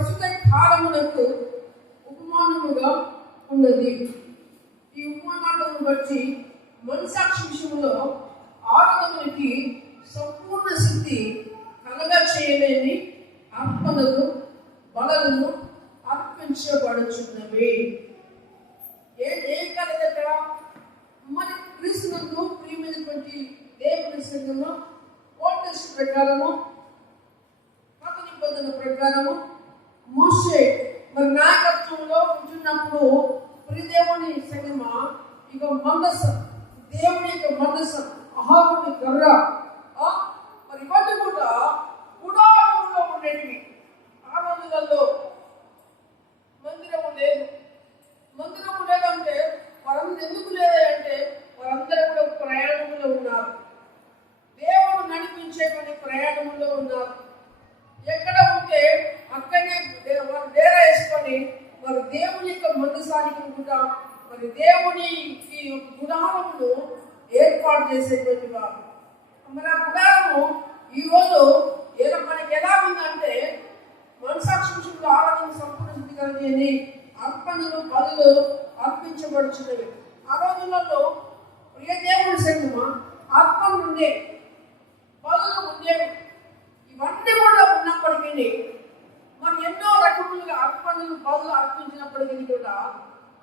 ప్రస్తుత కాలమునకు ఉపమానముగా ఉన్నది. ఈ ఉపమానాలను బట్టి మనసాక్షి విషయంలో ఆరాధనకి సంపూర్ణ సిద్ధి కలగా చేయలేని అర్పణలు బలలను అర్పించబడుచున్నవి. ఏ కలగట మరి క్రీస్తునందు ప్రియమైనటువంటి దేవుని సంఘము ఓల్డ్ టెస్టమెంట్ ప్రకారము, పాత నిబంధన ప్రకారము మోషే మరి నాయకత్వంలో ఉంటున్నప్పుడు ప్రియ దేవుని సంఘమా ఇక మందసం, దేవుని యొక్క మందసం, అహారుని కర్ర మరి ఇవన్నీ కూడా గుడారంలో ఉండేటివి. ఆ రోజులలో మందిరము లేదు. మందిరము లేదంటే వారందరూ ఎందుకు లేదంటే వారందరూ కూడా ప్రయాణంలో ఉన్నారు. దేవుడు నడిపించేటువంటి ప్రయాణంలో ఉన్నారు. ఎక్కడ ఉంటే అక్కడనే వారు డేరా వేసుకొని వారు దేవుని యొక్క మందసానికి కూడా మరి దేవుని గుడారమును ఏర్పాటు చేసేటువంటి వారు. మరి ఆ గుడారము ఈరోజు మనకి ఎలా ఉందంటే మనసాక్షి ఆరాధన సంపూర్ణ శుద్ధి కలిగి అర్పణలు బదులు అర్పించబడుచున్నవి. ఆ రోజులలో ప్రియ దేవుని సంఘమా అర్పణలు ఉండేవి, బదులు ఉండేవి. ఇవన్నీ కూడా ఉన్నప్పటికీ మనం ఎన్నో రకములుగా అర్పణలు బదులు అర్పించినప్పటికీ కూడా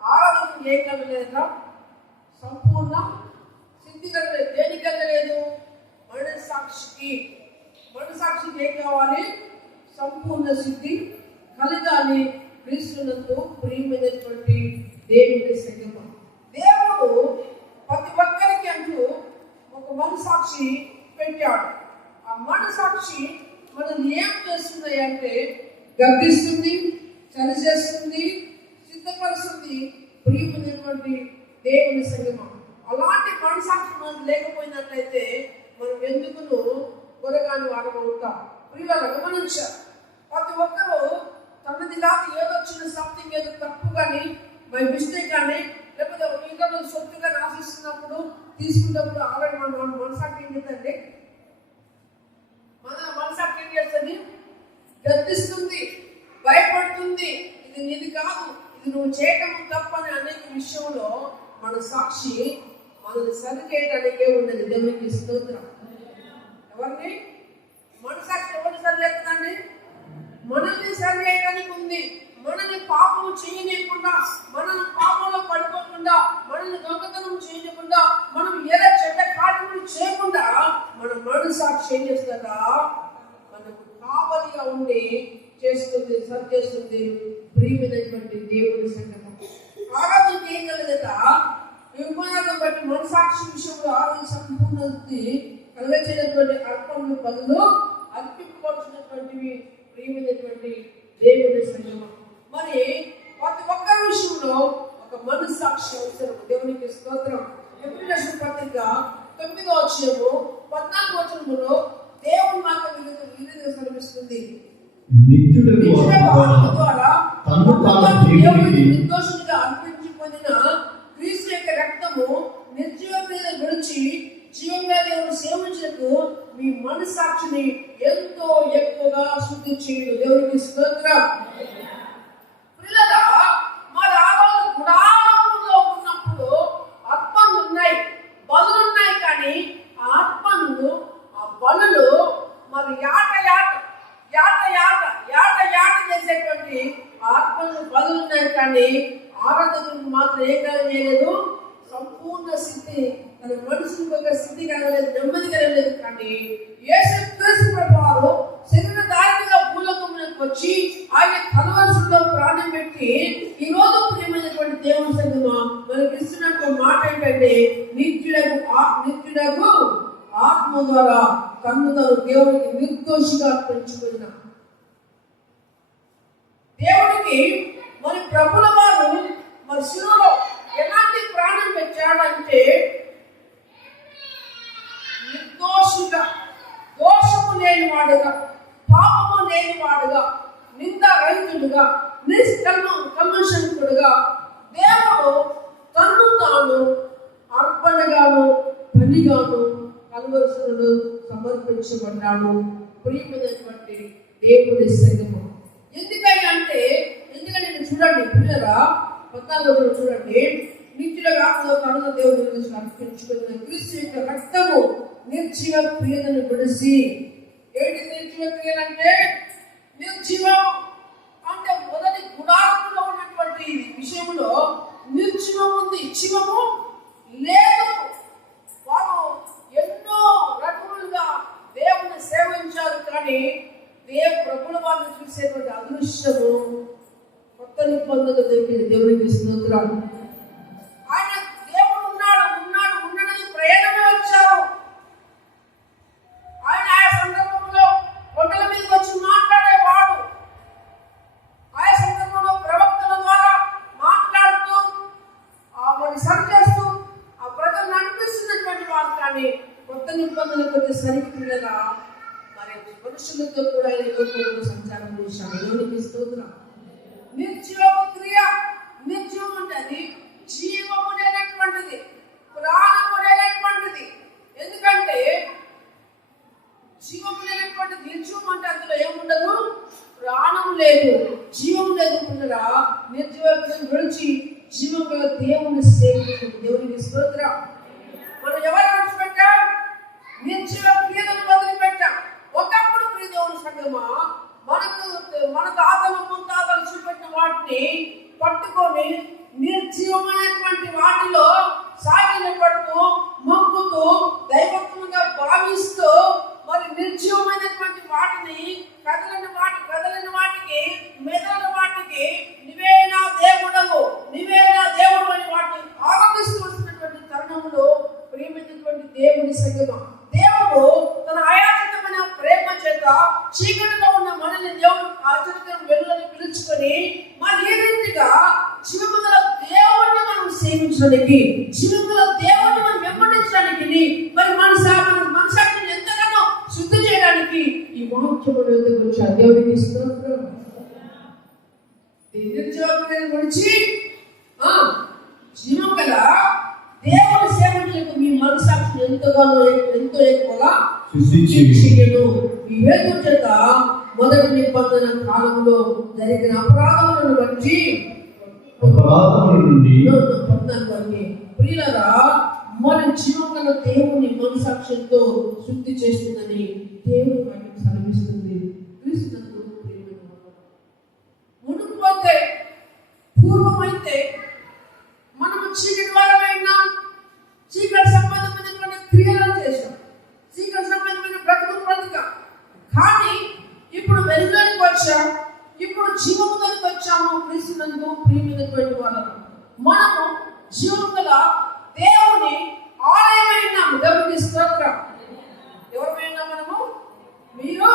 ఆరాధన ఏం కలగలేదా? సంపూర్ణ సిద్ధి కలగలేదు. దేనికి కలగలేదు? మనసాక్షికి ఏం కావాలి? సంపూర్ణ సిద్ధి కలగాలి. క్రీస్తునందు ప్రియమైనటువంటి దేవుని సంఘము. దేవుడు ప్రతి ఒక్కరికి అంటూ ఒక మనసాక్షి పెట్టాడు. ఆ మనసాక్షి మనల్ని ఏం చేస్తుంది అంటే గర్దిస్తుంది, చలిచేస్తుంది, సిద్ధపరుస్తుంది. ప్రియమైనటువంటి దేవుని సంఘము. అలాంటి మనసాక్షి మనకు లేకపోయినట్లయితే మనం ఎందుకును కొరగాని వారం అవుతాం. ప్రియులను గమనించారు. ప్రతి ఒక్కరూ తనదిలాగా ఏదో చిన్న సంథింగ్ ఏదో తప్పు కానీ బై మిస్టేక్ కానీ లేకపోతే ఇతరులు సొత్తుగా ఆశిస్తున్నప్పుడు తీసుకున్నప్పుడు ఆల్రెడీ మన మనసాక్షి ఏం చేద్దండి? మన మనసాక్షి ఏం చేస్తుంది? గర్దిస్తుంది, భయపడుతుంది. ఇది నీది కాదు, ఇది నువ్వు చేయటం తప్పని అనేక విషయంలో మన సాక్షి మనల్ని సరి చేయడానికే ఉన్నది. దేవునికి స్తోత్రం. ఎవరిని? మనసాక్షి ఎవరిని సరి లేకుందండి? మనల్ని సరి చేయడానికి ఉంది. మనల్ని పాపము చేయలేకుండా, మనల్ని పాపంలో పడుకోకుండా, మనల్ని దొంగతనం చేయకుండా, మనం ఏదో చెడ్డ కార్యములు చేయకుండా మన మనసాక్షి ఏం చేస్తుందా? మనకు కావలిగా ఉండి చేస్తుంది, సరి చేస్తుంది. ప్రియమైనటువంటి దేవుని సంఘము ఆరాధన చేయగలదట. విమానాలను బట్టి మనసాక్షి విషయంలో ఆరాధన సంపూర్ణి కలిగించినటువంటి అర్పణలు బదులు అర్పింపబడుతున్నటువంటివి. ప్రియమైనటువంటి దేవుని సంఘము. మరి ప్రతి ఒక్కరి విషయంలో ఒక మనసాక్షి అవసరం. దేవునికి స్తోత్రం. ఎబ్రియుల పత్రిక 9వ అధ్యాయము 14వ వచనములో దేవుని మాట విధంగా శ్రమిస్తుంది. ద్వారా నిర్దోషులుగా అర్పించి పొందిన క్రీస్తు యొక్క రక్తము నిర్జీవం మీద విడిచి జీవంగా దేవుని సేవించకు మీ మనసాక్షిని ఎంతో ఎక్కువగా శుద్ధి చేయడు. దేవునికి స్తోత్రం. పిల్లలా మరి ఆ రోజు గుడారంలో ఉన్నప్పుడు అర్పణలు ఉన్నాయి, బలులు ఉన్నాయి. కానీ ఆ అర్పణలు, ఆ బలులు మరి యాట చేసేటువంటి అర్పణలు బలులు ఉన్నాయి. కానీ ఆరాధకులకు మాత్రం ఏం కలగలేదు? సంపూర్ణ స్థితి. తన మనుషులకు ఒక స్థితి కలగలేదు, నెమ్మది కలగలేదు. కానీ యేసుక్రీస్తు ప్రభువు శరీరధారిగా భూలోకమునకు వచ్చి ఆయన కలవరసులో ప్రాణం పెట్టి ఈ రోజు ప్రియమైనటువంటి దేవుని సంఘమా మనకి ఇస్తున్న మాట ఏంటంటే నిత్యుడకు ఆత్మ ద్వారా తను దేవునికి నిర్దోషిగా పెంచుకున్న దేవుడికి మరి ప్రభుల వారు మరి శిలువలో ఎలాంటి ప్రాణం పెట్టాడంటే నిర్దోషిగా, దోషము లేనివాడుగా, పాపము లేనివాడుగా, నిందారహితుడుగా, నిష్కల్మషకుడుగా దేవుడు తన్ను తాను అర్పణగాను పనిగాను కలువరుసును సమర్పించబడ్డాడు. ప్రియమైనటువంటి దేవుని సంఘము. ఎందుకైనా చూడండి పిల్లరా 14 చూడండి, నిత్యుల ఆత్మతో కరుణ దేవుని గురించి అర్పించుకున్న క్రీస్తు యొక్క రక్తము నిర్జీవ క్రియలను విడిసి. ఏంటి నిర్జీవ క్రియలు అంటే? నిర్జీవం అంటే మొదటి గుడారంలో ఉన్నటువంటి విషయంలో నిర్జీవం ఉంది, జీవము లేదు. వారు ఎన్నో రకములుగా దేవుని సేవించారు, కానీ ప్రభుల వారిని చూసేటువంటి అదృష్టము కొత్త నిబంధనలు దొరికింది. దేవునికి స్తోత్రం. ఆయన దేవుడు ఉన్నాడని ప్రయాణమే వచ్చారు. ఆయన ఆయా సందర్భంలో కొండల మీదకి వచ్చి మాట్లాడేవాడు. ఆయా సందర్భంలో ప్రవక్తల ద్వారా మాట్లాడుతూ మరి సరి చేస్తూ ఆ ప్రజలు నడిపిస్తున్నటువంటి వారు. కానీ కొత్త నిబంధనలకు వచ్చేసరికి పిల్లల మరి మనుషులతో కూడా లోకంలో సంచారం చేశాడు. దేవునికి స్తోత్రం. నిర్జీవము క్రియ, నిర్జీవం అంటే అది జీవము లేనటువంటిది, ప్రాణము లేనటువంటిది. ఎందుకంటే జీవము లేనటువంటిది నిర్జీవం అంటే అందులో ఏముండదు, ప్రాణం లేదు, జీవం లేదు. పిల్లరా నిర్జీవం విడిచి జీవం గల దేవుని సేవించండి. దేవునికి స్తోత్రం. మనం ఎవరు విడిచిపెట్టాం? నిర్జీవ క్రియలను వదిలిపెట్టాం. ఒకప్పుడు ప్రియ దేవుని సంగమా మన తాతలు ముత్తాతలు చూపెట్టిన వాటిని పట్టుకొని నిర్జీవమైనటువంటి వాటిలో సాగిన పడుతూ మొక్కుతూ దైవత్వంగా భావిస్తూ మరి నిర్జీవమైనటువంటి వాటిని కదలని వాటికి మెదలని వాటికి నువ్వే నా దేవుడవు అని వాటిని ఆరాధిస్తూ వస్తున్నటువంటి తరుణంలో ప్రేమైనటువంటి దేవుని సంగమం. దేవుడు తన ఆయాచితమైన ప్రేమ చేత చీకటిలో ఉన్న మనల్ని దేవుడు ఆచరికరం వెలుగుని పిలుచుకొని మరి ఈ రీతిగా జీవముగల దేవుడిని మనం సేవించడానికి, జీవముగల దేవుడిని మనం వెంబడించడానికి, మరి మన మనసాక్షిని ఎంతగానో శుద్ధి చేయడానికి ఈ వాక్యము ఎందుకు వచ్చారు. దేవుడికి స్తోత్రం. నిర్జీవములను విడిచి జీవం గల దేవుని సేవకులకు మీ మనసాక్షిని ఎంతో ఎక్కువగా శిక్షించెను. ఈ హేతు చేత మొదటి నిబంధన కాలంలో జరిగిన అపరాధములను బట్టి ప్రియులరా మన జీవం గల దేవుని మనసాక్షితో శుద్ధి చేస్తుందని దేవుని వాక్యం సెలవిస్తుంది. క్రీస్తునందు ప్రియమైన మునుపోతే పూర్వమైతే మనము చీకటి వారమైనా చీకటి సంబంధమైనటువంటి క్రియలను చేశాం, చీకటి సంబంధమైన బ్రతుక. కానీ ఇప్పుడు వెలుగులోకి వచ్చాం, ఇప్పుడు జీవములోకి వచ్చాము. క్రీస్తునందు ప్రియమైనటువంటి వాళ్ళను మనము జీవము గల దేవుని ఆలయమైనాము. దేవునికి స్తోత్రం. ఎవరైనా మనము మీరు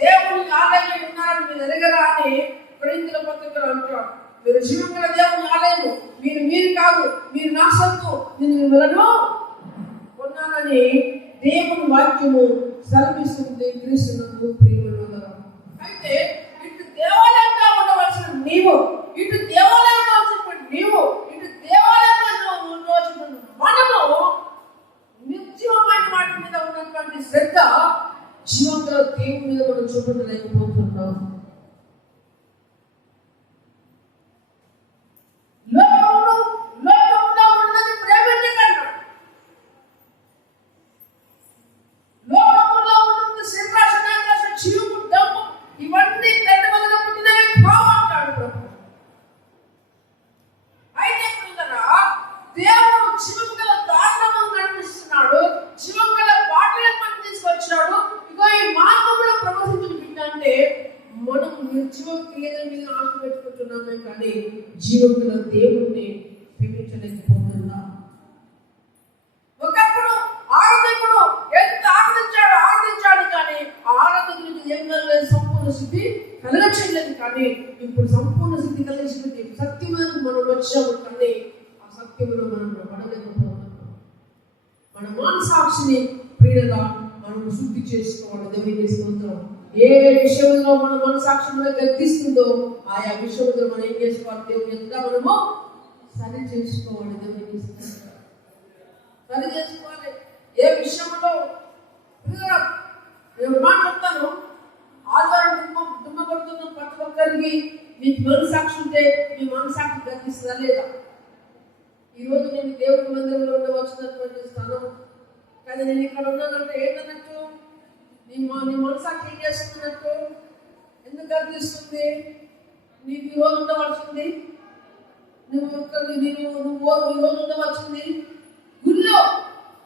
దేవుని ఆలయం ఉన్నారని మీరు ఎరగరా అని కొరింథీయుల పత్రికలో అంటారు. మీరు జీవం గల దేవుని ఆలయము, మీరు కాదు, మీరు నా సొత్తు, నేను మిమ్మల్ని కొన్నానని దేవుని వాక్యము సెలవిస్తుంది. క్రీస్తునందు ప్రియమైన అయితే ఇటు దేవాలయంగా ఉండవలసిన నీవు, ఇటు దేవాలయంగా వచ్చినటువంటి నీవు, ఇటు దేవాలయంగా ఉండవలసిన మనము నిర్జీవమైన వాటి మీద ఉన్నటువంటి శ్రద్ధ జీవం గల దేవుని మీద మనం చూపలేకపోతున్నాం. జీవం గల దేవుణ్ణి ప్రేమించలేకపోతున్నా. ఒకప్పుడు ఆరాధకుడు ఎంత ఆరాధించాడు కానీ ఆరాధకుడికి ఏం కలగలేదు, సంపూర్ణ స్థితి కలగలేదు. కానీ ఇప్పుడు సంపూర్ణ స్థితి కలిగించింది. సత్యములకు మనం వచ్చాము, కానీ ఆ సత్యములో మనం పడలేకపోతున్నాం. మన మనసాక్షిని ప్రియులుగా మనం శుద్ధి చేసుకోవాలి. దేవునికి స్తోత్రం. ఏ విషయంలో మన మనసాక్షి గర్తిస్తుందో ఆయా విషయంలో మనం ఏం చేసుకోవాలి? దేవుని ఎంత మనము సరి చేసుకోవాలి. దేవునికి సరి చేసుకోవాలి. ఏ విషయంలో నేను మాట్లాడతాను, ఆదివారం దుమ్మ కొడుతున్న ప్రతి ఒక్కరికి మీకు మనసాక్షి ఉంటే మీ మనసాక్షి గర్తిస్తుందా లేదా? ఈరోజు నేను దేవుడి మందిరంలో ఉండవలసినటువంటి స్థానం, కానీ నేను ఇక్కడ ఉన్నానంటే ఏంటన్నట్టు? నీ మనసాక్షి ఏం చేస్తున్నట్టు? ఎందుకు గర్తిస్తుంది? నీకు ఈరోజు ఉండవలసింది, నువ్వు ఈరోజు ఉండవలసింది గుళ్ళో,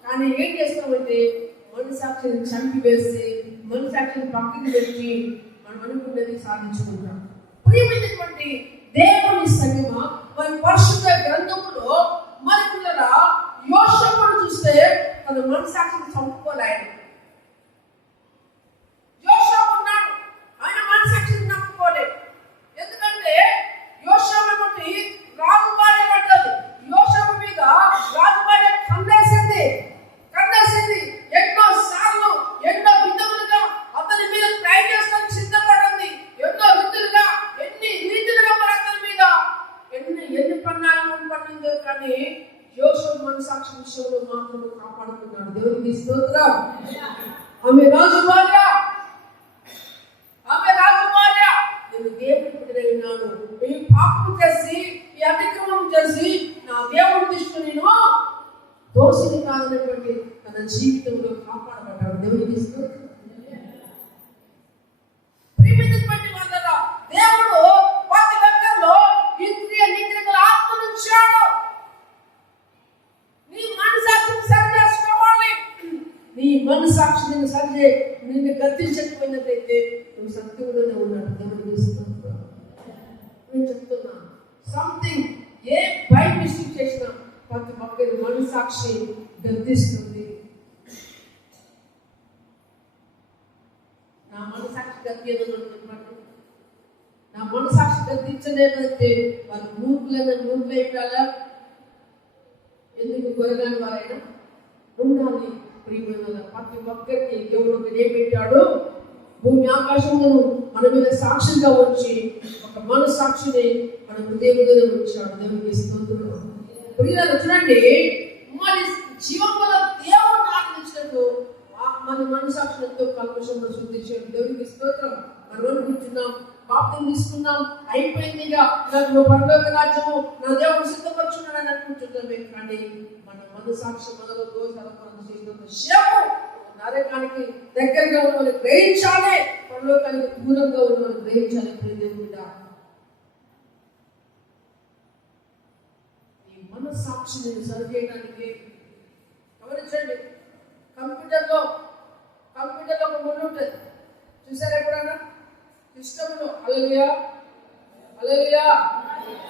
కానీ ఏం చేస్తామంటే మనసాక్షిని చంపివేసి మనసాక్షిని పక్కకి పెట్టి మనం అనుకున్నది సాధించుకుంటాం. ప్రియమైనటువంటి దేవుని సంగమా, మరి పరిశుద్ధ గ్రంథములో మరి పిల్లరా యోషేపును చూస్తే తన మనసాక్షిని చంపుకోలేడు. యోషేపు ఉన్నాడు, ఆయన మనసాక్షిని చంపుకోలేదు. ఎందుకంటే యోషేపు బట్టి రాజుభార్య పడ్డది, యోషేపు మీద రాజుభార్య కన్నేసింది. ఎన్నో సార్లు ఎన్నో విధములుగా అతని మీద ట్రై చేసుకోవడానికి సిద్ధపడింది. ఎన్నో విధులుగా ఎన్ని రీతులుగా మరి అతని మీద ఎన్ని పన్నాలు పన్నిందో, కానీ యోషేపు మనసాక్షి విషయంలో మాత్రం కాపాడుకున్నాడు. దేవునికి స్తోత్రం. ఆమె రాజుభార్య, నేను దేవుని బిడ్డనై ఉన్నాను, ఈ పాపం చేసి ఈ అతిక్రమం చేసి నా దేవుని దృష్టిలో నేను దోషిని కాదనేటువంటి తన జీవితంలో కాపాడబడ్డాడు. దేవునికి స్తోత్రం. ప్రియమైనటువంటి వాళ్ళరా, దేవుడు వాటి దగ్గరలో ఇంద్రియ నిగ్రహ ఆత్మనిచ్చాడు. నీ మనసాక్షిని సరి చేసుకోవాలి. నీ మనసాక్షిని సరి నిన్ను గద్దించకపోయినట్లయితే నువ్వు సత్యంలోనే ఉన్నాడు. దేవునికి స్తోత్రం. నేను చెప్తున్నా, సంథింగ్ ఏ బై మిస్టేక్ చేసినా ప్రతి ఒక్కరి మనసాక్షి గద్దిస్తుంది. నా మనసాక్షి గద్దించలేదు, నా మనసాక్షి గద్దించలేదంటే వాళ్ళు మూర్ఖులైపోయాలా? ఎందుకు గొరగాని వారైనా ఉండాలి. ప్రియమైన ప్రతి ఒక్కరికి దేవుడు ఒకటే పెట్టాడు. భూమి ఆకాశములను మన మీద సాక్షిగా వచ్చి ఒక మనసాక్షిని మన హృదయంలోనే ఉంచాడు. దేవునికి స్తోత్రం. ప్రియులారా చూడండి, మరి జీవముల దేవుడిని ఆరాధించినట్టు మన మనసాక్షులతో కల్మషంలో శుద్ధి చేయడం. దేవునికి స్తోత్రం. మనం అనుకుంటున్నాం, పాపం తీసుకున్నాం, అయిపోయింది, ఇక నాకు పరలోక రాజ్యము నా దేవుడు సిద్ధపరుచున్నాడని అనుకుంటున్నామే. కానీ మన మనసాక్షి మనలో దోషాలు చేసినంత సేపు నరకానికి దగ్గరగా ఉన్న గ్రహించాలి, పరలోకానికి దూరంగా ఉన్న గ్రహించాలి. దేవుడా, మనసాక్షిని సరి చేయడానికి గమనించండి. కంప్యూటర్లో ఒక ముందు ఉంటుంది, చూసారు ఎప్పుడన్నా? సిస్టంలో హల్లెలూయా హల్లెలూయా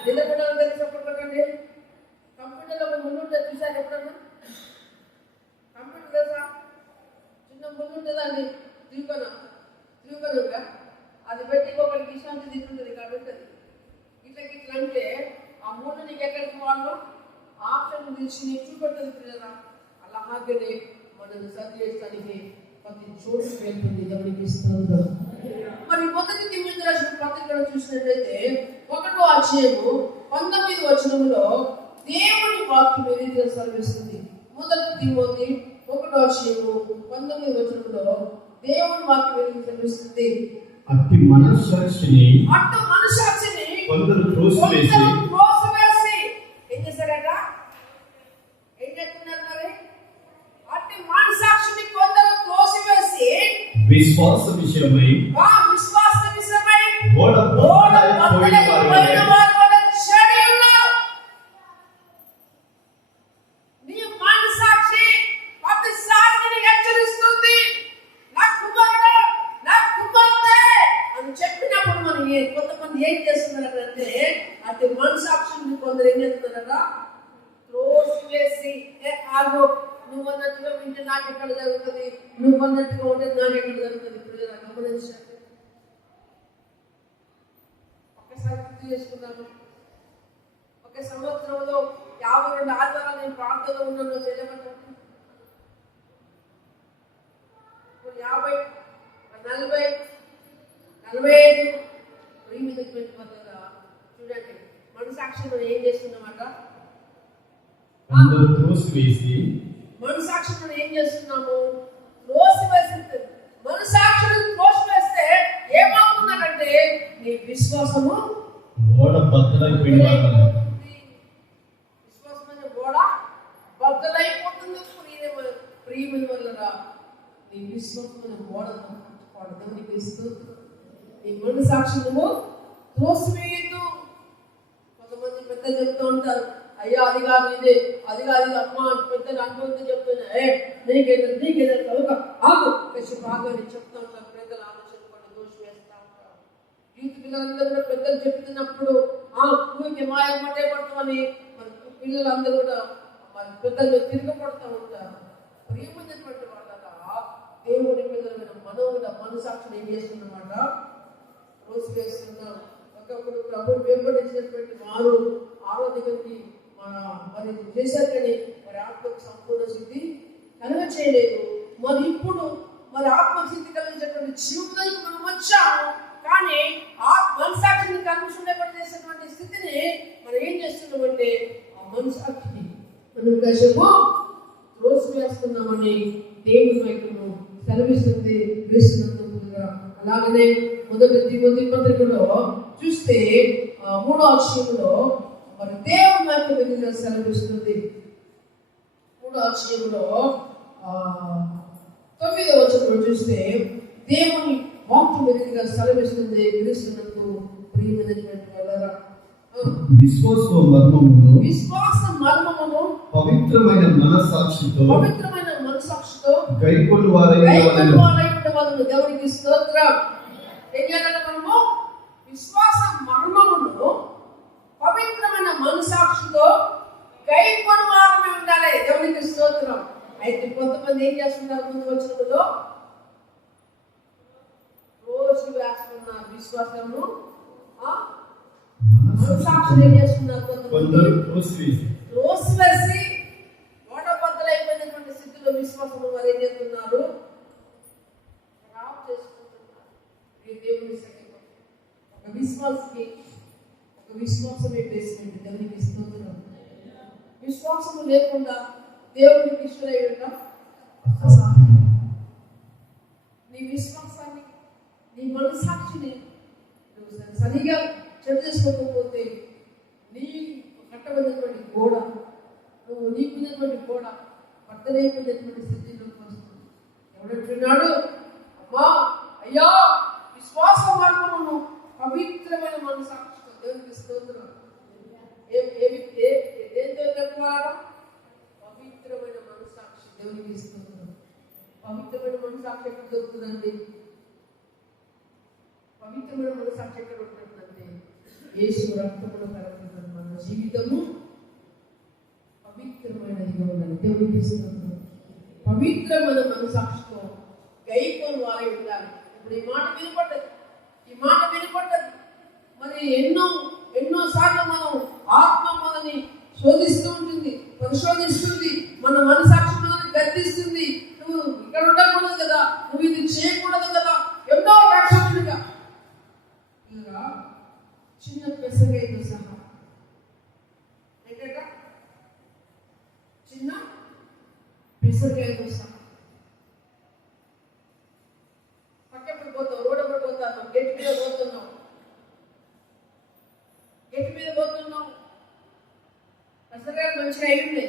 నిలబడాలని తెలిసి చెప్పకండి. కంప్యూటర్లో ఒక ముందు ఉంటుంది, చూసారు ఎప్పుడన్నా? కంప్యూటర్ తెలుసా? చిన్న ముందు ఉంటుందండి, త్రికోణంగా అది పెట్టి ఒకరికి విశ్రాంతి తీసుకుంటుంది కాబట్టి ఇట్లా అంటే ఆ మూడు నీకు ఎక్కడికి వాళ్ళు ఆప్షన్ తీసి నీకు చూపెట్టదు పిల్లరా. అలాగే మనల్ని సరి చేయడానికి ప్రతి చోటు వెళ్తుంది. దేవునికి స్తోత్రం. మరి మొదటి తిమోతి రాసిన పత్రికలో చూసినట్లయితే 1వ అధ్యాయము 19వ వచనంలో దేవుని వాక్యం ఏ రీతిగా సెలవిస్తుంది. మొదటి తిమోతి 1వ అధ్యాయము 19వ వచనంలో దేవుని వాక్యం ఏ రీతిగా సెలవిస్తుంది. అట్టి మనస్సాక్షిని కొందరు త్రోసివేసి ఏం చేశారట? ఏం చేస్తున్నారు మరి? అట్టి మనస్సాక్షిని కొందరు త్రోసివేసి విశ్వాస విషయమై నీ మనస్సాక్షి ప్రతిసారి నిన్ను హెచ్చరిస్తుంది. నా కుమారుడు, నా కుమార్తె అని చెప్పినప్పుడు మనం కొంతమంది ఏం చేస్తున్నారంటే అటు మనస్సాక్షిని కొందరు ఏం చేస్తున్నారట? త్రోసివేసి ఆగో, నువ్వు అన్నట్టుగా వింటే నాకు ఎక్కడ జరుగుతుంది, నువ్వు అన్నట్టుగా ఉంటే నాకు ఎక్కడ జరుగుతుంది. గమనించండి, ఒక్కసారి గుర్తు చేసుకున్నాను. ఒక సంవత్సరంలో 52 ఆదివారాలు నేను ప్రాంతంలో ఉన్నాను. చేయమంటాను 50, 40, 45 చూడండి, మనసాక్షి మనం ఏం చేస్తున్నామట? మనసాక్షి మనం ఏం చేస్తున్నాము? త్రోసివేసి. మనసాక్షిని త్రోసివేస్తే ఏమవుతుందంటే నీ విశ్వాసము ఓడ బద్దలైపోయిన వాళ్ళ విశ్వాసమైన ఓడ బద్దలైపోతుంది. ప్రియమైన వల్లరా నీ విశ్వాసమైన ఓడను కట్టుకోవాలి. దేవునికి స్తోత్రం. నీ మన సాక్ష్యము త్రోసివేయద్దు. కొంతమంది పెద్దలు చెప్తూ ఉంటారు, అయ్యా అది కాదు ఇదే, అది కాదు ఇది, అమ్మ పెద్దలు అనుభవంతో చెప్తున్నా, నీకేదో కలుక ఆగు కసి బాగా అని చెప్తూ ఉంటారు. పెద్దలు ఆలోచన పడి దోషం వేస్తూ ఉంటారు. యూత్ పిల్లలందరూ కూడా పెద్దలు చెప్తున్నప్పుడు ఊరికి మాయమాటే పడతామని మరి పిల్లలందరూ కూడా మరి పెద్దలు తిరగబడుతూ ఉంటారు. ప్రియమైనటువంటి వాళ్ళగా దేవుని పిల్లలమైన మనం కూడా మనసాక్షిని ఏం చేస్తున్నమాట రోజు వేస్తున్నాం. ఒకప్పుడు ప్రభుని వెంబడించినటువంటి వారు ఆరాధకుడికి మరి చేశారు, కానీ మరి ఆత్మకు సంపూర్ణ శుద్ధి కనుక చేయలేదు. మరి ఇప్పుడు మరి ఆత్మశుద్ధి కలిగించేటువంటి జీవులకు మనం వచ్చాము, కానీ మనసాక్షిని కలుషం లేకుండా చేసేటువంటి స్థితిని మనం ఏం చేస్తున్నామంటే ఆ మనసాక్షిని మనం కాసేపు రోజు వేస్తున్నామని దేవుని వైపును సెలవిస్తుంది వేస్తున్నందుకుగా. అలాగనే మొదటి తిమోతి పత్రికలో చూస్తే 3వ అధ్యాయంలో మరి దేవుని వైపు వెలుగుగా సెలవిస్తుంది. 3వ అధ్యాయంలో 9వ వచనంలో చూస్తే దేవుని వాక్యం వెలుగుగా సెలవిస్తుంది పిలుస్తున్నందుకు. ప్రియమైనటువంటి వాళ్ళరా, విశ్వాస మర్మమును పవిత్రమైన మనసాక్షితో గైకొను వారైన దేవునికి స్తోత్రం. ఏం చేయాలంటే మనము విశ్వాస మర్మమును పవిత్రమైన మనసాక్షితో గైకొను వారమే ఉండాలి. దేవునికి స్తోత్రం. అయితే కొంతమంది ఏం చేస్తుంటారు, ముందు వచ్చినప్పుడు రోజు వేస్తున్నారు విశ్వాసము మనసాక్షులు ఏం చేస్తున్నారు, కొంతమంది త్రోసివేసి ఓడ బద్దలైపోయినటువంటి స్థితిలో విశ్వాసము వారు ఏం చేస్తున్నారు, ఖరాబ్ చేసుకుంటున్నారు. దేవుని సన్నిధిలో ఒక విశ్వాసమే బేస్మెంట్. దేవునికి స్తోత్రం. విశ్వాసము లేకుండా దేవునికి ఇష్టమై ఉండడం అసాధ్యం. నీ విశ్వాసాన్ని, నీ మనసాక్షిని నువ్వు సరిగా చెడు చేసుకోకపోతే నీ కట్టబడినటువంటి గోడ, నువ్వు నీకున్నటువంటి గోడ పట్టలేకున్నటువంటి స్థితిలోకి వస్తుంది. ఎవడంటున్నాడు, అమ్మా అయ్యా విశ్వాస మార్గమును పవిత్రమైన మనసాక్షితో దేవునికి స్తోత్రం. దేంతో కట్టుకోవాలా? పవిత్రమైన మనసాక్షి. దేవునికి స్తోత్రం. పవిత్రమైన మనసాక్షి ఎక్కడ దొరుకుతుందండి? పవిత్రమైన మనసాక్షి ఎక్కడ ఉంటుందంటే యేసు రక్తములో కలుగుతుంది. మన జీవితము పవిత్రమైనదిగా ఉండాలి. దేవునికి స్తోత్రం. పవిత్రమైన మనసాక్షితో గైకోని వారై ఉండాలి. ఇప్పుడు ఈ మాట వినపడ్డది. మరి ఎన్నో సార్లు మనం ఆత్మ మనని శోధిస్తూ ఉంటుంది, పరిశోధిస్తుంది, మన మనసాక్షి మనల్ని గర్దిస్తుంది. నువ్వు ఇక్కడ ఉండకూడదు కదా, నువ్వు ఇది చేయకూడదు కదా, ఎన్నో రక్షకులుగా ఇలా చిన్న పెసగైతో సహా ఏంటంట, చిన్న పెసగైతో సహా పక్కన పోతావు, రోడ్డు మీద పోతాను, గేట్ మీద పోతున్నావు, పెసరకాయలు మంచిగా అయ్యింది,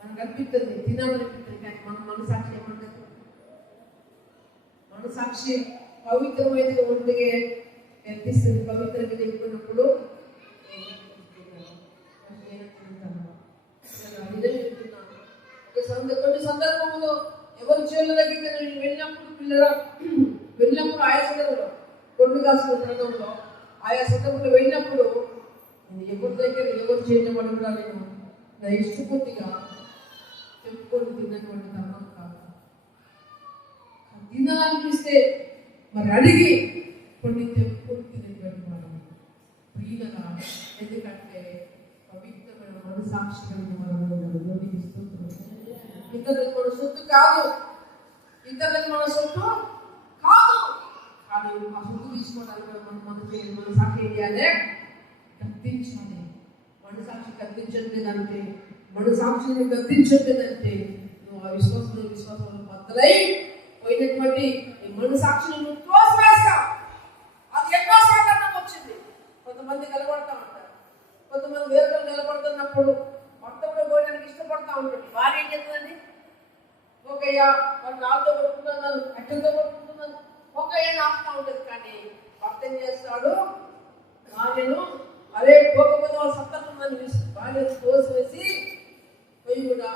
మనకు అనిపిస్తుంది తినాలనిపిస్తుంది. కానీ మన మనసాక్షి ఏమంటుంది? మనసాక్షి పవిత్రమైన ఒంటిగా కనిపిస్తుంది. పవిత్రంగా చెప్పినప్పుడు కొన్ని సందర్భంలో ఎవరి చేతుల దగ్గర వెళ్ళినప్పుడు ఆయా సందర్భంలో కొండు కాసిన సందర్భంలో ఆయా సందర్భంలో వెళ్ళినప్పుడు ఎవరి దగ్గర ఎవరు చేయబడి కూడా నేను నా ఇష్టపూర్తిగా చెప్పుకొని తిన్నటువంటి తరుణం కాదు. తినాలనిపిస్తే మరి అడిగి కొన్ని చెప్పుకొని తినేటువంటి వాడు ప్రియులగా. ఎందుకంటే పవిత్రమైన మనసాక్షి కలిగిన వాళ్ళు ఇస్తున్నారు. ఇతరులకు మన సొత్తు కాదు, కానీ ఆ సొత్తు తీసుకోవడానికి మన సాక్షి ఏం చేయాలి? కత్తించాలి. మనసాక్షి కత్తించట్లేదంటే, మన సాక్షిని కత్తించట్లేదంటే నువ్వు ఆ విశ్వాసంలో బద్దలై పోయినటువంటి మన సాక్షిని నువ్వు తోసివేస్తావు. అది ఎన్నో సాధారణం వచ్చింది. చెప్తుందండి? ఒకయ్య వాళ్ళు నాలుగుతో కొట్టుకుంటున్నాను, అక్కడితో కొట్టుకుంటున్నాను, ఒకయ్య ఆపుతా ఉంటుంది. కానీ భర్త ఏం చేస్తాడు? భార్యను అరే పోకపోతే వాళ్ళు సత్తకుందని భార్యను తోసివేసి పోయి కూడా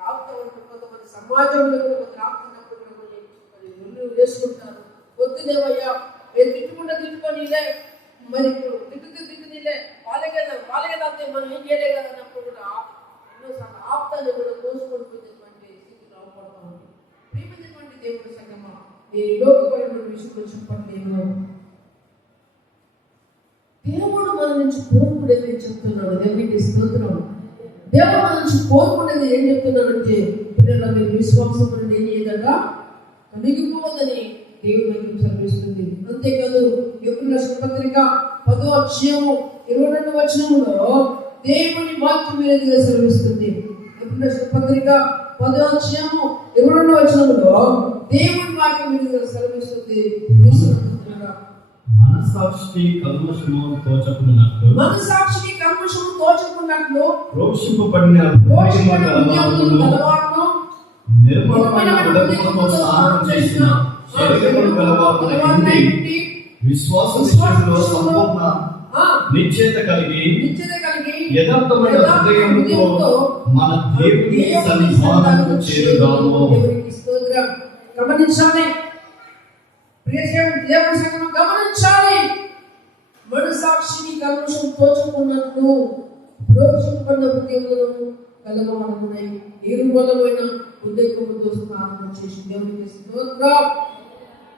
రాపుతా ఉంటుంది. కొంతమంది సమాజంలో కూడా కొంత రాపుతున్నప్పుడు కూడా కొన్ని ముళ్ళు వేసుకుంటారు. వద్దులేవయ్యా, నేను తిట్టుకోనిలే, మరి ఇప్పుడు తిట్టునిలే, వాళ్ళకే తాగితే మనం ఏం చేయలే కదా అన్నప్పుడు కూడా ఎన్నోసార్లు ఆప్తాన్ని కూడా తోసుకొని పోయినటువంటి స్థితిలో అవపడతా ఉంది. ప్రియమైనటువంటి దేవుడి సంగమా, నేను లోకపరమైన విషయంలో చెప్పట్లేదు. దేవుడు మన నుంచి కోరుకునేది చెప్తున్నాడు. దేవునికి స్తోత్రం. దేవుడు మన నుంచి కోరుకునేది ఏం చెప్తున్నాడంటే, పిల్లల మీరు విశ్వాసం అనేది ఏం చేయగలరా కలిగిపోవద్దని దేవుడు మనకు చదివిస్తుంది. అంతేకాదు యోహాను రాసిన పత్రిక 10వ అధ్యాయము 22వ వచనంలో దేవుని వాక్యం మీదుగా సెలవిస్తుంది. యోహాను రాసిన పత్రిక 10వ అధ్యాయము 22వ వచనంలో దేవుని వాక్యం మీదుగా సెలవిస్తుంది. మనసాక్షి కల్మషము తోచకున్నట్లు రోషింపబడిన గలవారును నిర్మలమైన హృదయముతో స్నానం చేసిన శరీరమును గలవారును విశ్వాస విషయంలో సంపూర్ణ నిశ్చయత కలిగి యథార్థమైన హృదయముతో మన దేవుని సన్నిధానముకు చేరుదాము. గమనించాలి దేవుని సంగమం, గమనించాలి. మనసాక్షిని కల్మషం తోచుకున్నట్లు రోషింపబడిన హృదయములను కలగమనుకున్నాయి నిర్మలమైన హృదయముతో స్నానం చేసి దేవునికి స్తోత్రం.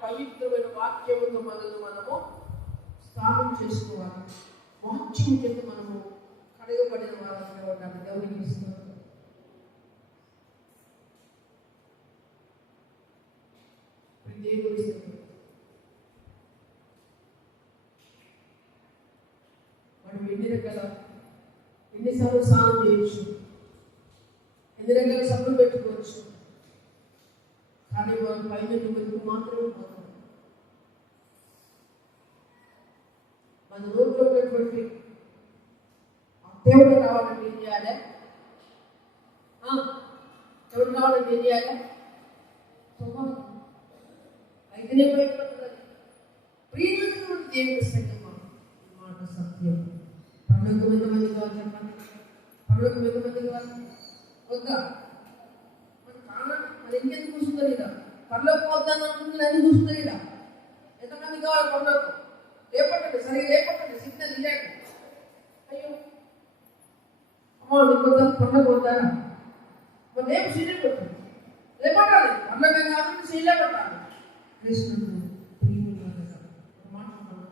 పవిత్రమైన వాక్యముతో మనము స్నానం చేసుకోవాలి. వాక్యం చేత మనము కడగబడిన వారంగా ఉండాలి. దేవునికి స్తోత్రం. దేవుని మనం ఎన్నిసార్లు స్నానం చేయొచ్చు, ఎన్ని రకాల సబ్బులు పెట్టుకోవచ్చు, కానీ మనం పైన వెతుకు మాత్రమే పోతాం. మన నోట్లో ఉన్నటువంటి దేవుడు రావాలంటే ఏం చేయాలి? దేవుడు రావాలంటే ఏం చేయాలి? అయితేనే బయటపడుతుంది. ప్రియమైనటువంటి దేవుడి సంగమా, మాట సత్యం. పండుగకు ఎంతమంది కావాలి చెప్పండి? పండుగకు ఎంతమంది కావాలి? వద్దా? మరి ఇంకెందుకు కూర్చుంటారు ఇలా? పనులకు వద్దాను అనుకుంటున్నారు, ఎందుకు కూర్చుంటారు ఇలా? ఎంతమంది కావాలి పండుగకు? లేపట్టండి, సరిగ్గా లేపట్టండి, సిగ్నల్ ఇవ్వండి. అయ్యో అమ్మా, నీకు పండుగ వద్దారా? మరి రేపు సీరియల్ కొట్టాలి, లేపట్టాలి. పండుగ కాబట్టి సీరియల్ కొట్టాలి. కృష్ణుడు మాట్లాడుతున్నా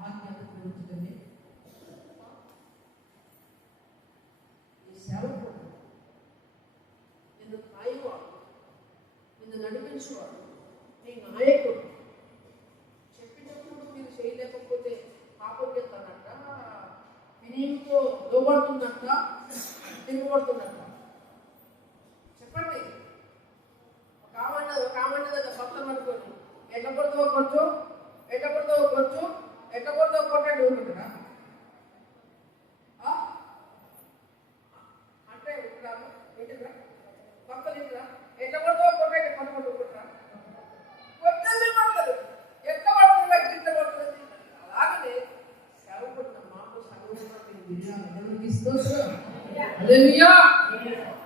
ఆజ్ఞాపించడమే ఈ సేవకుడు, నిన్ను కాయవాడు, నిన్ను నడిపించేవాడు, నీ నాయకుడు. చెప్పినప్పుడు మీరు చేయలేకపోతే పాపం చేస్తానంట, వినయంతో లోబడుతున్నట్ట, తిరుగుబడుతున్నట్ట. చెప్పండి. కామండి దగ్గర భక్తులు పట్టుకొని ఎట్లా పడుతుందో కొట్టు, ఎట్లా పడుతుందో కొట్టండి ఊరుకుంటున్నా అంటే ఇంటిరా భక్తులు ఇంటిరా ఎట్లా పడుతుందో కొట్టండి, కొట్టుకుంటురా కొట్టండి భక్తులు ఎట్లా పడుతుంది, ఎట్లా పడుతుంది. అలాగనే సేవకున్న మాకు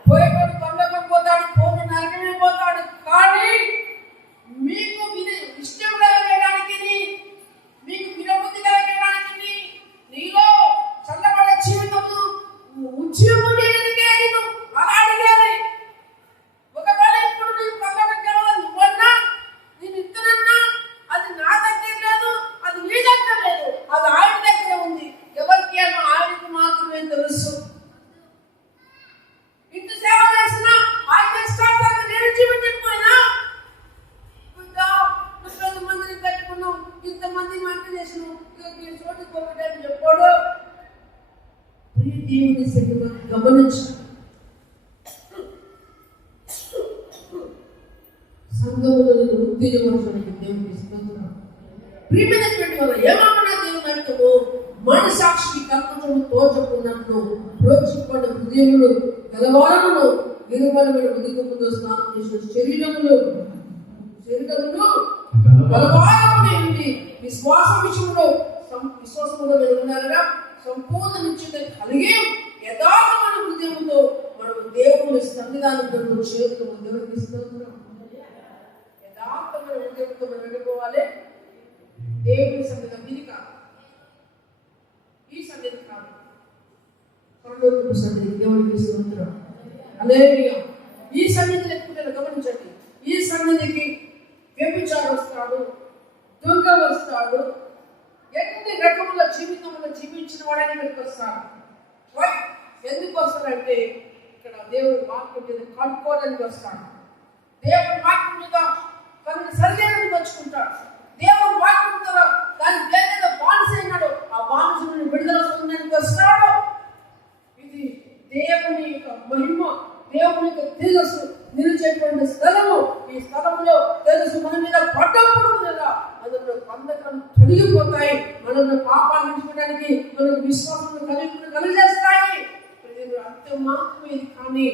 పోయేటోడు పండుగ పోతాడు, పోను నరకమే పోతాడు. కానీ మీకు ఇష్టం కలగడానికి, మీకు వినబుద్ధి కలగడానికి, నీలో చల్లబడే జీవితము ఉద్యమం చేయడానికే నేను అలా అడిగాను. ఒకవేళ ఇప్పుడు నేను పండుగ నువ్వన్నా, నేను ఇద్దరన్నా, అది నా దగ్గర లేదు, అది నీ దగ్గర లేదు, అది ఆయన దగ్గర ఉంది. ఎవరికి ఏమో ఆయనకు మాత్రమే తెలుసు. ఇంత సేవ చేసిన ఆయన ఇష్టార్థంగా నేను జీవించకపోయినా, ఇంకా 30 మందిని కట్టుకున్నాం, ఇంతమంది మంట చేసినాం, ఈ చోటు పోవడానికి చెప్పాడు. ప్రియ దేవుని సంగమా, గమనించాలి. సంఘములో ఉత్తేజపరచడానికి దేవునికి స్తోత్రం. ప్రియమైనటువంటి వాళ్ళు ఏమన్నా దేవుని అంటాము, మనసాక్షికి కల్మషము తోచకున్నట్లు రోషింపబడిన హృదయములు గలవారమును నిర్మలమైన ఉదకముతో స్నానం చేసిన శరీరములు గలవారమునేంటి విశ్వాస విషయంలో విశ్వాసంలో ఉన్నారుగా సంపూర్ణ నిశ్చయత కలిగి యథార్థమైన హృదయంతో మనం దేవుని సన్నిధానంలో చేరుతాము. దేవుడికి స్తోత్రం. యథార్థమైన హృదయంతో మనం వెళ్ళిపోవాలి. దేవుని సన్నిధానం ఇది కాదు, ఈ సన్నిధి కాదు, పరలోకపు సన్నిధి. దేవుడికి స్తోత్రం. హల్లెలూయా. ఈ సన్నిధి లేకపోతే గమనించండి, ఈ సన్నిధికి వ్యభిచారం వస్తాడు, దుర్గ వస్తాడు, ఎన్ని రకముల జీవితంలో జీవించిన వాడని ఇక్కడికి వస్తాడు. ఎందుకు వస్తాడంటే ఇక్కడ దేవుడు వాక్యం మీద కనుక్కోవడానికి వస్తాడు. దేవుడు వాక్యం మీద తనని సరిచేయడానికి వచ్చుకుంటాడు. దేవుడు వాక్యం ద్వారా దాని దేనిలో బానిసైనాడు, ఆ బానిసను విడుదల పొందడానికి వస్తాడు. ఇది దేవుని యొక్క మహిమ, దేవుని యొక్క తేజస్సు నిలిచేటువంటి స్థలము. ఈ స్థలంలో తేజస్సు మన మీద పడ్డప్పుడు కదా అందులో బంధకాలు తొలగిపోతాయి. మనల్ని పాపాలు విడిచిపెట్టడానికి మనకు విశ్వాసం కలిగేస్తాయి. అంతే మాత్రమే ఇది. కానీ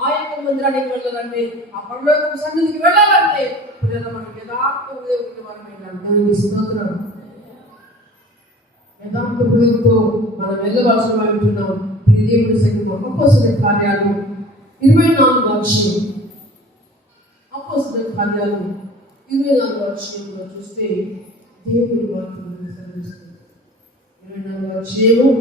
ఆ యొక్క మందిరానికి వెళ్ళాలంటే, ఆ పరలోకపు సన్నిధికి వెళ్ళాలంటే మనకు యథార్థ హృదయం స్తోత్రం. యథార్థ హృదయంతో మనం వెళ్ళవలసిన అంటున్నాం. దేవుని సంఘం అపోస్తలుల కార్యాలు 24వ అధ్యాయం, అపోస్తలుల కార్యాలు 24వ అధ్యాయంలో చూస్తే దేవుని వాక్యం సెలవిస్తుంది. 24వ అధ్యాయం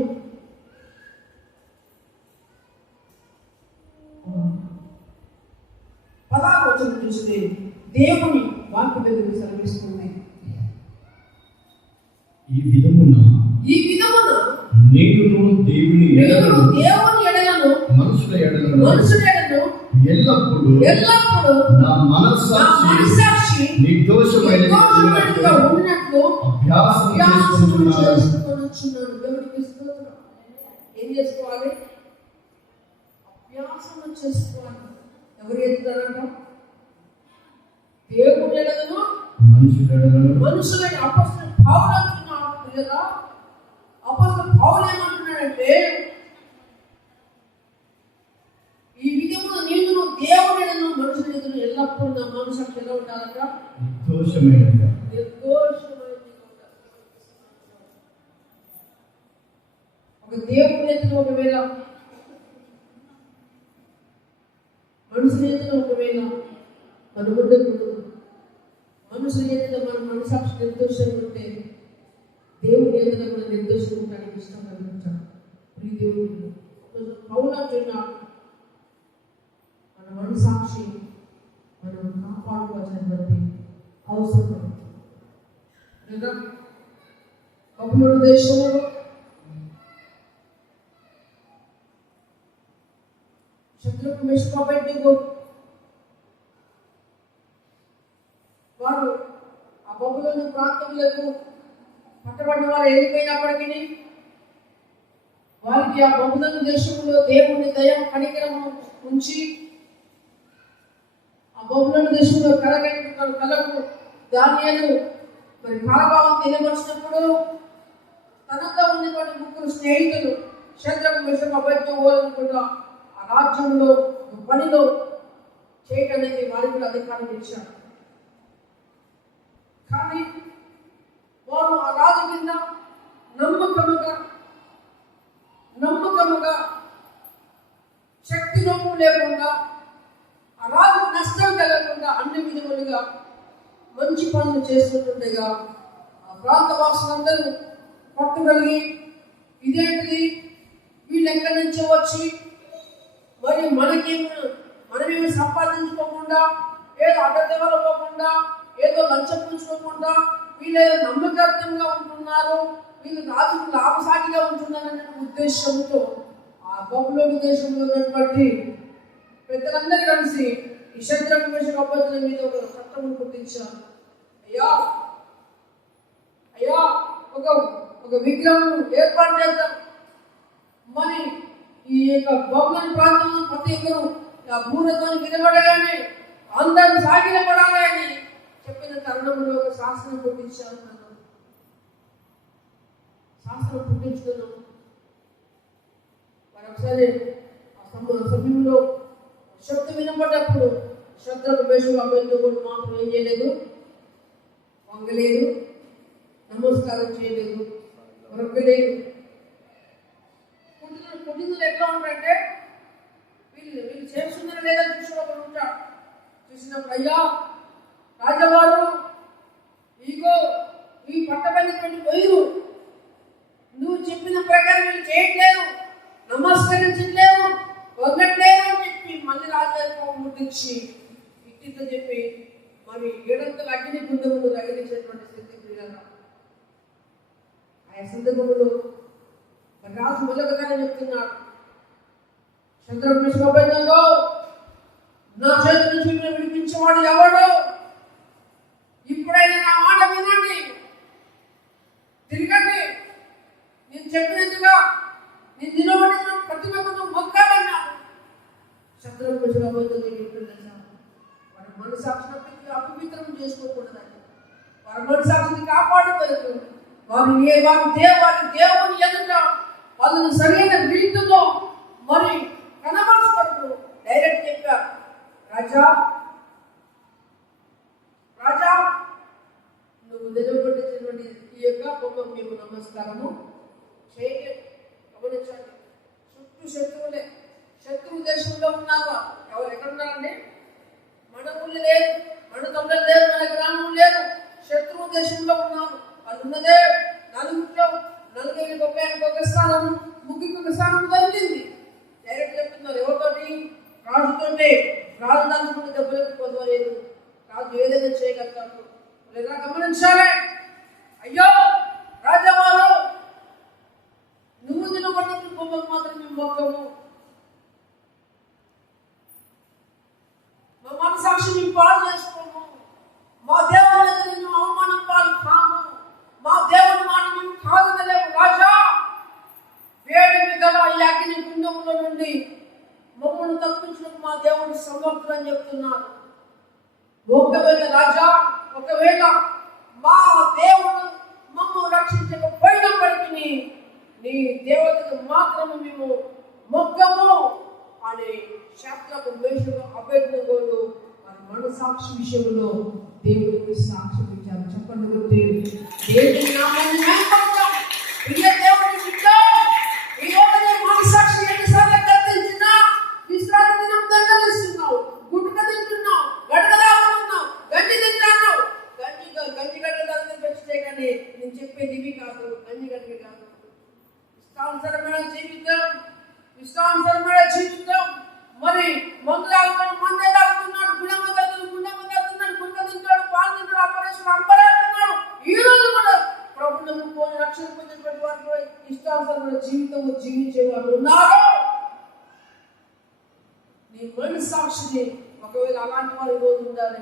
16వ వచనం చూస్తే దేవుని వాక్యం సెలవిస్తుంది. ఈ విధమున నేను దేవుని ఎడలను మనుషుల ఎడలను ఎల్లప్పుడూ నా మనస్సాక్షి నిర్దోషమైనదిగా ఉన్నట్లు అభ్యాసం చేసుకుంటున్నాను. దేవుడికి స్తోత్రం. ఏం చేసుకోవాలి? అభ్యాసం చేసుకోవాలి. ఎవరు ఎదుగుతారంట? దేవుని ఎడలను మనుషుల అపోస్తలుడు పౌలు అంటున్నాడు కదా. అపోస్తలుడు పౌలు ఏమంటున్నాడంటే, ఈ విధమున నేను దేవుని ఎడలను మనుషుల ఎదురు ఎల్లప్పుడూ నా మనస్సాక్షి ఎలా ఉండాలంట? నిర్దోషమైనదిగా. ఒక దేవుని ఎదురు ఒకవేళ మనుషుల ఎదురు ఒకవేళ మన ఉండకూడదు. మనుషుల ఎదుట మన మనసాక్షి నిర్దోషంగా ఉంటే దేవుని ఎదుట కూడా నిర్దోషంగా ఉండడానికి ఇష్టం కలిగించాం. ఈ దేవుడు పౌలు అంటున్నాడు, మన మనసాక్షి మనం కాపాడుకోవాల్సినటువంటి అవసరం లేదా. బబులోను దేశంలో శత్రువు మెషుకోబెట్టుకో వారు ఆ బబులోను ప్రాంతములకు పట్టబడిన వారు వెళ్ళిపోయినప్పటికీ వారికి ఆ బబులోను దేశంలో దేవుని దయ కనికరము ఉంచి ఆ బబులోను దేశంలో కలకు దానియేలు మరి కాలభావం తెలియవచ్చినప్పుడు తనతో ఉన్నటువంటి ముగ్గురు స్నేహితులు శత్రువు మెషకు అబద్ధం ఆ రాజ్యంలో పనిలో చేయటానికి వారికి కూడా అధికారం ఇచ్చారు. కానీ వారు ఆ రాజు కింద నమ్మకముగా శక్తి లోపం లేకుండా ఆ రాజు నష్టం కలగకుండా అన్ని విధములుగా మంచి పనులు చేస్తుండగా ఆ ప్రాంత వాసులందరూ పట్టుకలిగి ఇదేంటిది, వీళ్ళు ఎక్కడి నుంచో వచ్చి మరి మనమేమి సంపాదించుకోకుండా, ఏదో అడ్డదేవలు పోకుండా, ఏదో లంచం పుచ్చుకోకుండా వీళ్ళేదో నమ్మకత్వంగా ఉంటున్నారు, వీళ్ళు రాజుకు లాభసాటిగా ఉంటున్నారనే ఉద్దేశంతో ఆ బబులోను దేశంలో ఉన్నటువంటి పెద్దలందరూ కలిసి ఈ శత్రువు మెషకు అబద్ధుల మీద ఒక చట్టం పుట్టించారు. అయ్యా ఒక విగ్రహం ఏర్పాటు చేద్దాం. మరి ఈ యొక్క బబులోను ప్రాంతంలో ప్రతి ఒక్కరు ఆ భూరతో వినబడగానే అందరూ సాగిలపడాలి అని చెప్పిన తరుణంలో ఒక శాస్త్రం పుట్టించారు. శాస్త్రం పుట్టించుకున్నాం. మరి ఒకసారి ఆ సమయంలో శబ్దం వినపడ్డప్పుడు శబ్దకు మేషకు అభ్యర్థులు మాత్రం ఏం చేయలేదు, వంగలేదు, నమస్కారం చేయలేదు, వరకలేదు. కుటుంబాలు ఎట్లా ఉంటారంటే వీళ్ళు చేస్తున్నారా లేదా చూసిన ఒకరు ఉంటాడు. చూసినప్పుడు అయ్యా రాజవారు ఇగో ఈ పట్టబడినటువంటి వైరు నువ్వు చెప్పిన ప్రకారం వీళ్ళు చేయట్లేదు, నమస్కరించట్లేదు, వంగట్లేదు అని చెప్పి మళ్ళీ రాజుగారికి ముట్టించి ఇట్టితో చెప్పి మరి ఏడంతలు అగ్ని గుండెములు రగిలించేటువంటి స్థితి క్రియలు. ఆ సందర్భంలో రాజు మొదలుగానే చెప్తున్నాడు, చంద్రబాబు నా చేతి నుంచి మిమ్మల్ని విడిపించేవాడు ఎవడు? ఇప్పుడైనా నా మాట వినండి, తిరగండి, నేను చెప్పినట్టుగా నేను నిలబడిన ప్రతిభను మొక్కాలన్నాడు. చంద్రబాబు వారి మనసాక్షిని అపవిత్రం చేసుకోకూడదని, వారి మనసాక్షిని కాపాడుకోలేదు. వారి దేవుని ఎదుట వాళ్ళని సరైన రీతిలో మరి కనబరుచుకుంటూ డైరెక్ట్ చెప్పారు, రాజా రాజా నువ్వు నిలబడినటువంటి ఈ యొక్క బొమ్మకు మేము నమస్కారము చేయలేదు. గమనించండి, చుట్టూ శత్రువులే, శత్రువు దేశంలో ఉన్నారు. ఎవరు ఎక్కడున్నారండి? మన ఊళ్ళు లేదు, మన తమ్ముళ్ళు లేదు, మన గ్రామం లేదు, శత్రువు దేశంలో ఉన్నారు. వాళ్ళు ఉన్నదే నలుగురికి ఒక స్థానం, ముగ్గురికి ఒక స్థానం దొరికింది. డైరెక్ట్ చెప్తున్నారు ఎవరితోటి? రాజుతోటే. రాజు దాచుకుంటే దెబ్బలకు పొందలేదు, రాజు ఏదైనా చేయగలుగుతాడు. లేదా గమనించాలి, అయ్యో రాజవారు నువ్వు నిలబడిన బొమ్మకు మాత్రం మేము మొక్కము, మా మనసాక్షి మేము పాడు చేసుకోము, మా దేవుని మేము అవమానం పాలు కాము, మా దేవుని మాట మేము కాదనలేము. రాజా వేడిమి గల ఈ అగ్ని గుండముల నుండి మమ్మల్ని తప్పించడం మా దేవుని సమర్థుడు అని చెప్తున్నారు. ఒకవేళ రాజా, ఒకవేళ మా దేవుడు మమ్మల్ని రక్షించకపోయినప్పటికీ నీ దేవతకు మాత్రమే మేము మొక్కము అని శాస్త్రకు మేషకు అభ్యర్థులు వారి మనసాక్షి విషయంలో దేవుడికి సాక్షి ఇచ్చారు. చెప్పండి, దేవుని నామాన్ని మేల్కొల్పుతాం. ప్రియ దేవుని బిడ్డ, ఈ రోజు మనసాక్షి ఎన్నిసార్లు గద్దించినా విశ్రాంతి దినం దొంగలిస్తున్నావు, గుడ్డ తింటున్నావు, గడగలాడుతున్నావు, గంజి తింటున్నావు. గంజి గడ్డ పెంచితే కానీ నేను చెప్పేది ఇవి కాదు, గంజి గడ్డ కాదు. ఇష్టానుసరమైన జీవితం మరి మందులాగుతాడు, మందే తాగుతున్నాడు, గుండె తగ్గుతున్నాడు, గుండె తింటాడు, పాలు తింటాడు, ఆపరేషన్ అంబరేస్తున్నాడు. ఈ రోజు కూడా ప్రభు నమ్ముకొని రక్షణ పొందినటువంటి వారిలో ఇష్టానుసరమైన జీవితం జీవించే వాళ్ళు ఉన్నారు. నీ మనసాక్షిని ఒకవేళ అలాంటి వారి రోజు ఉండాలి.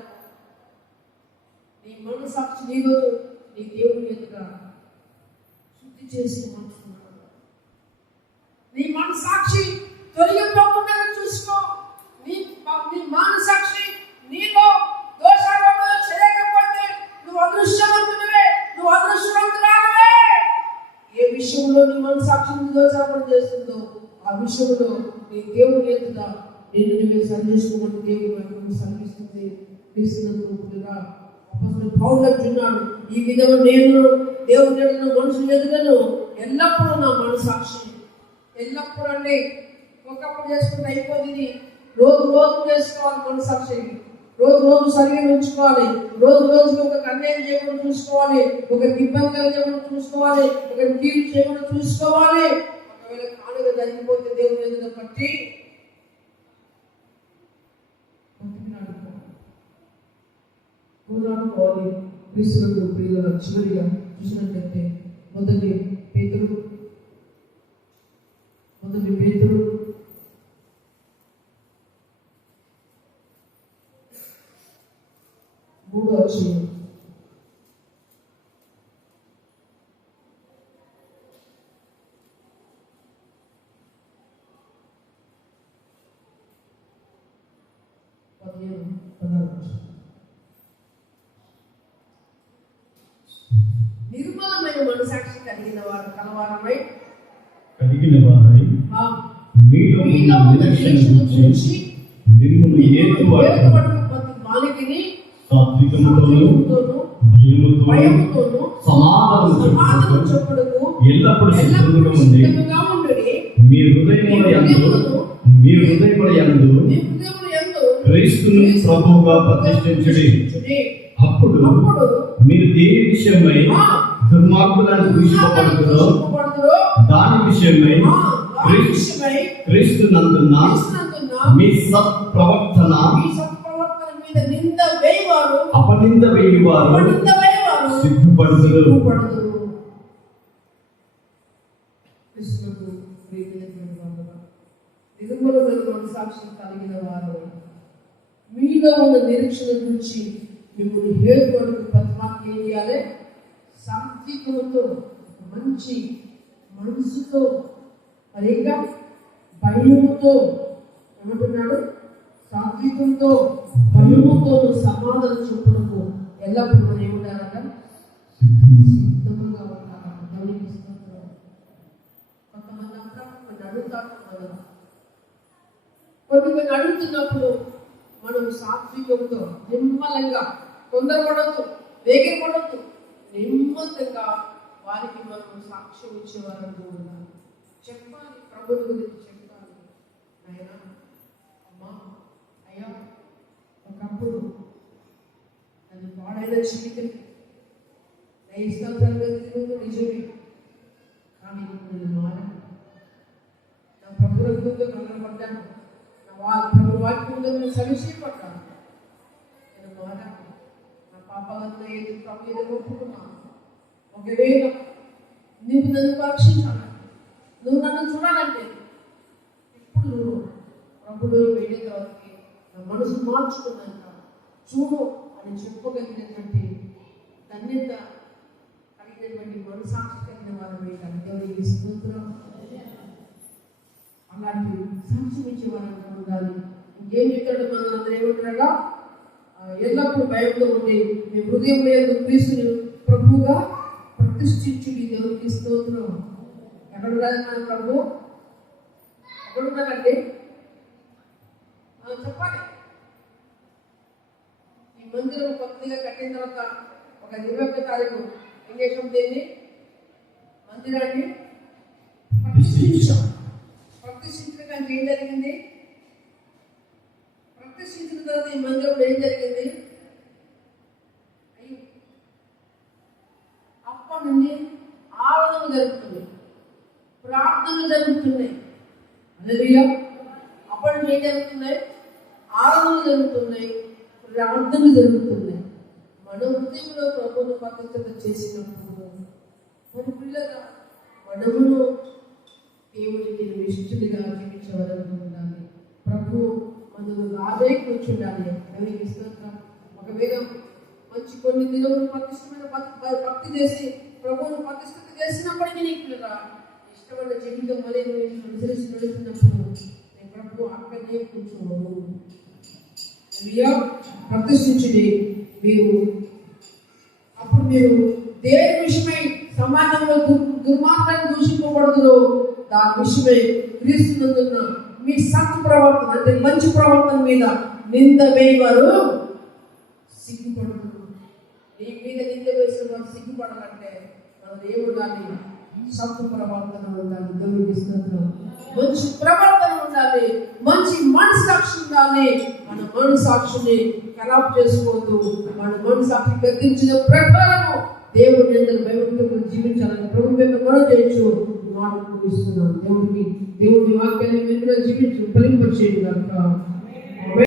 నీ మనసాక్షి ఈ రోజు నీ దేవుని ఎదుట శుద్ధి చేసి మార్చుకున్నాడు. నీ మనసాక్షి తొలగిపోకుండా చూసుకో. నీ మనసాక్షి నీలో దోషారోపణ చేయకపోతే నువ్వు అదృశ్యవంతుడివే, నువ్వు అదృశ్యవంతురాలవే. ఏ విషయంలో నీ మనసాక్షిని దోషారోపణ చేస్తుందో ఆ విషయంలో నీ దేవుని ఎదుట నేను నువ్వే సందేశించుకోమని దేవుడు సంధిస్తుంది. తీసుకున్నందుకుగా పౌలు అంటున్నాడు, ఈ విధంగా నేను దేవుని ఎదుట మనుషుల ఎదుటను ఎల్లప్పుడూ నా మనసాక్షి, ఎల్లప్పుడూ అండి ఒకప్పుడు చేసుకుంటే అయిపోతుంది. రోజు చేసుకోవాలి మనసాక్షి, రోజు సరిగా ఉంచుకోవాలి, రోజుకి ఒక అన్యాయం చేయకుండా చూసుకోవాలి, ఒక ఇబ్బంది చేయకుండా చూసుకోవాలి, ఒక కీడు చేయకుండా చూసుకోవాలి. ఒకవేళ కానుక జరిగిపోతే దేవుని ఎదుట పట్టి పోరాడుకోవాలి. క్రీస్తునందు ప్రియుల చివరిగా చూసినట్లయితే మొదటి పేతురు 3వ అధ్యాయం 15-16. నిర్మలమైన మనసాక్షి కలిగిన వారై మీ మీలో మీలో ఉన్న ఉన్న నిరీక్షణ నిరీక్షణ గురించి గురించి మిమ్మల్ని ఏతువాడు ప్రతి వానికిని సాత్వికముతోను సాత్వికముతోను, భయముతోను భయముతోను సమాధానం చెప్పుటకు చెప్పుటకు ఎల్లప్పుడూ ఎల్లప్పుడూ సిద్ధముగా ఉండి సిద్ధముగా ఉండుడి. మీ హృదయముల యందు మీ హృదయముల యందు క్రీస్తును ప్రభువుగా ప్రతిష్ఠించుడి. అప్పుడు అప్పుడు మీరు దేని విషయమై ఆ, దుర్మార్గులను దూషింపబడుతుందో దూషింపబడుదురో, దాని విషయమై దాని విషయమై క్రీస్తునందున్న క్రీస్తునందున్న మీ సత్ప్రవర్తన మీ సత్ప్రవర్తన మీద నింద వేయవారు, అపనింద వేయువారు నింద వేయవారు సిగ్గుపడుదురు. సిగ్గుపడుదురు. కృష్ణుడు ప్రేమించినటువంటి వారు, నిర్మలమైన మనస్సాక్షి కలిగిన వారు, మీలో ఉన్న నిరీక్షణ గురించి మిమ్మల్ని హేతువులకు ప్రతిమాకి ఏం చేయాలి? సాత్వికముతో, మంచి మనసుతో, మరి ఇంకా భయముతో, ఏమంటున్నాడు? సాత్వికంతో భయముతో సమాధానం చెప్పులకు ఎల్లప్పుడూ మనం ఏముండాలంట? సిద్ధంగా ఉండాలి. గమనిస్తున్నారు. కొంతమంది అంతా కొన్ని అడుగుతారు కదా. కొన్ని అడుగుతున్నప్పుడు మనం సాత్వికంతో నిమ్మలంగా, తొందరపడద్దు, వేగపడద్దు, నిమ్మలంగా వారికి మనం సాక్ష్యం ఇచ్చేవారంటూ ఉండాలి. చెప్పాలి, ప్రభుని గురించి చెప్పాలి. నాయనా, అమ్మా, అయ్యా, ఒకప్పుడు నన్ను పాడైన జీవితం నా ఇష్టాలు నిజమే, కానీ ఇప్పుడు నేను మారాను. నా ప్రభుత్వంతో కనబడ్డాను. ప్రభు వాక్యంలో నేను సవిశేషపడ్డాను. నేను మారాను. నా పాపాలను ఏది ప్రభు ఏదో ఒప్పుకున్నాను. ఒకవేళ నువ్వు నన్ను పరీక్షించాలి, నువ్వు నన్ను చూడాలంటే ఇప్పుడు నువ్వు ప్రభులో వెళ్ళే వారికి నా మనసు మార్చుకున్నాక చూడు అని చెప్పగలిగినటువంటి ధన్యత కలిగినటువంటి మనసాక్షి కలిగిన వారు దేవుడికి స్తోత్రం. అలాంటి సాక్ష్యం ఇచ్చేవారంగా ఉండాలి. ఇంకేం చెప్తాడు? మనం అందరూ ఏమంటారా? ఎల్లప్పుడూ భయంతో ఉండి మీ హృదయం మీద క్రీస్తుని ప్రభువుగా ప్రతిష్ఠించుడి. దేవుడికి స్తోత్రం. ఎక్కడ ఉండాలి మన ప్రభు? ఎక్కడ ఉండాలండి? చెప్పాలి. ఈ మందిరం కొత్తగా కట్టిన తర్వాత ఒక 21వ తారీఖు ఏం చేసాం? దీన్ని మందిరాన్ని ప్రతిష్ఠించాం. ప్రతిష్ఠించడానికి ఏం జరిగింది? ప్రతిష్ఠించిన తర్వాత ఈ మందిరంలో ఏం జరిగింది? అప్పటి నుండి ఆరాధన జరుగుతుంది, ప్రార్థనలు జరుగుతున్నాయి. హల్లెలూయా. అప్పటి నుంచి ఏం జరుగుతున్నాయి? ఆరాధనలు జరుగుతున్నాయి, ప్రార్థనలు జరుగుతున్నాయి. మన హృదయంలో ప్రభువును ప్రతిష్ఠిత చేసినప్పుడు మన పిల్లగా మనమును దేవునికి ఇష్టలుగా జీవించవలసి ఉండాలి. ప్రభు మనను రాబే కూర్చుండాలి. దేవునికి స్తోత్రం. ఒకవేళ మంచి కొన్ని దినములు ప్రతిష్టమైన భక్తి చేసి ప్రభువును ప్రతిష్ఠిత చేసినప్పటికీ నీకు ఇష్టమైన జీవితం వలె అనుసరించి నడుస్తున్నప్పుడు నీ ప్రభు అక్కడనే కూర్చోవు. ప్రతిష్ఠించుడి. మీరు అప్పుడు మీరు దేని విషయమై సమాజంలో దుర్మార్గాన్ని దూషింపబడుతురో దాని విషయమై క్రీస్తునందున్న మీ సత్ ప్రవర్తన, అంటే మంచి ప్రవర్తన మీద నింద వేయవారు సిగ్గుపడుతున్నారు. నీ మీద నింద వేసిన వారు సిగ్గుపడాలంటే మనం ఏముండాలి? సత్ ప్రవర్తన ఉండాలి. దేవుడికి స్తోత్రం. మంచి ప్రవర్తన ఉండాలి, మంచి మనసాక్షి ఉండాలి. మన మనసాక్షిని ఖరాబ్ చేసుకోవద్దు. మన మనసాక్షి గద్దించిన ప్రకారము దేవుడి అందరూ భయభక్తులు జీవించాలని ప్రభు మీద మనం చేయొచ్చు. మాటలు ఇస్తున్నాం. దేవుడి వాక్యాన్ని మీరు జీవించు ఫలింపచేయండి.